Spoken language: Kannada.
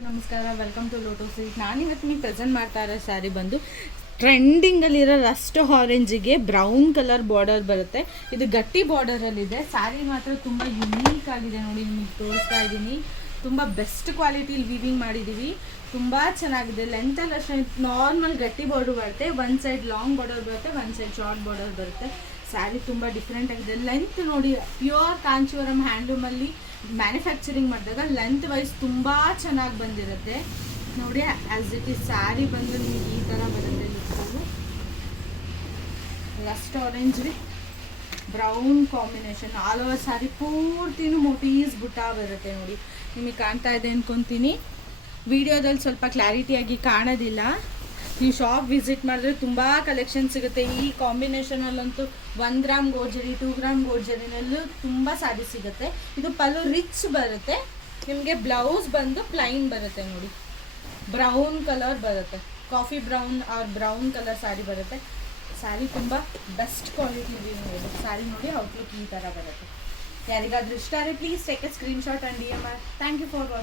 ನಮಸ್ಕಾರ, ವೆಲ್ಕಮ್ ಟು ಲೋಟಸ್ ಸಿಲ್ಕ್. ನಾನಿವತ್ತು ನಿಮಗೆ ಪ್ರೆಸೆಂಟ್ ಮಾಡ್ತಾ ಇರೋ ಸ್ಯಾರಿ ಬಂದು ಟ್ರೆಂಡಿಂಗಲ್ಲಿರೋ ರಸ್ಟ್ ಆರೆಂಜಿಗೆ ಬ್ರೌನ್ ಕಲರ್ ಬಾರ್ಡರ್ ಬರುತ್ತೆ. ಇದು ಗಟ್ಟಿ ಬಾರ್ಡರಲ್ಲಿದೆ. ಸ್ಯಾರಿ ಮಾತ್ರ ತುಂಬ ಯುನೀಕ್ ಆಗಿದೆ. ನೋಡಿ, ನಿಮಗೆ ತೋರಿಸ್ತಾ ಇದ್ದೀನಿ. ತುಂಬ ಬೆಸ್ಟ್ ಕ್ವಾಲಿಟಿಲಿ ವೀವಿಂಗ್ ಮಾಡಿದ್ದೀವಿ. ತುಂಬ ಚೆನ್ನಾಗಿದೆ. ಲೆಂತಲ್ಲಿ ಅಷ್ಟೇ ನಾರ್ಮಲ್ ಗಟ್ಟಿ ಬಾರ್ಡರ್ ಬರುತ್ತೆ. ಒಂದು ಸೈಡ್ ಲಾಂಗ್ ಬಾರ್ಡರ್ ಬರುತ್ತೆ, ಒಂದು ಸೈಡ್ ಶಾರ್ಟ್ ಬಾರ್ಡರ್ ಬರುತ್ತೆ. ಸ್ಯಾರಿ ತುಂಬ ಡಿಫ್ರೆಂಟ್ ಆಗಿದೆ. ಲೆಂತ್ ನೋಡಿ, ಪ್ಯೂರ್ ಕಾಂಚೀವರಂ ಹ್ಯಾಂಡ್ಲೂಮಲ್ಲಿ ಮ್ಯಾನುಫ್ಯಾಕ್ಚರಿಂಗ್ ಮಾಡಿದಾಗ ಲೆಂತ್ ವೈಸ್ ತುಂಬ ಚೆನ್ನಾಗಿ ಬಂದಿರುತ್ತೆ. ನೋಡಿ, ಆ್ಯಸ್ ಇಟ್ ಈಸ್ ಸ್ಯಾರಿ ಬಂದು ನಿಮಗೆ ಈ ಥರ ಬರುತ್ತೆ. Rust orange with brown combination. All over sari ಪೂರ್ತಿನೂ ಮೋಟೀಸ್ ಬುಟ್ಟ ಬರುತ್ತೆ. ನೋಡಿ, ನಿಮಗೆ ಕಾಣ್ತಾ ಇದೆ ಅಂದ್ಕೊತೀನಿ. ವಿಡಿಯೋದಲ್ಲಿ ಸ್ವಲ್ಪ ಕ್ಲಾರಿಟಿಯಾಗಿ ಕಾಣೋದಿಲ್ಲ. ನೀವು ಶಾಪ್ ವಿಸಿಟ್ ಮಾಡಿದ್ರೆ ತುಂಬ ಕಲೆಕ್ಷನ್ ಸಿಗುತ್ತೆ. ಈ ಕಾಂಬಿನೇಷನಲ್ಲಂತೂ 1 ಗ್ರಾಮ್ ಗೋಲ್ಡ್, 2 ಗ್ರಾಮ್ ಗೋಲ್ಡ್ ತುಂಬ ಸ್ಯಾರಿ ಸಿಗುತ್ತೆ. ಇದು ಪಲ್ಲು ರಿಚ್ ಬರುತ್ತೆ. ನಿಮಗೆ ಬ್ಲೌಸ್ ಬಂದು ಪ್ಲೈನ್ ಬರುತ್ತೆ. ನೋಡಿ, ಬ್ರೌನ್ ಕಲರ್ ಬರುತ್ತೆ. Coffee brown or brown colour sari ಬರುತ್ತೆ. ಸ್ಯಾರಿ ತುಂಬ ಬೆಸ್ಟ್ ಕ್ವಾಲಿಟಿ ಇದೆ. ಸ್ಯಾರಿ ನೋಡಿ, ಔಟ್ಲುಕ್ ಈ ಥರ ಬರುತ್ತೆ. ಯಾರಿಗಾದ್ರೂ ಇಷ್ಟ ಆದರೆ please take a screenshot and DM. Thank you for watching.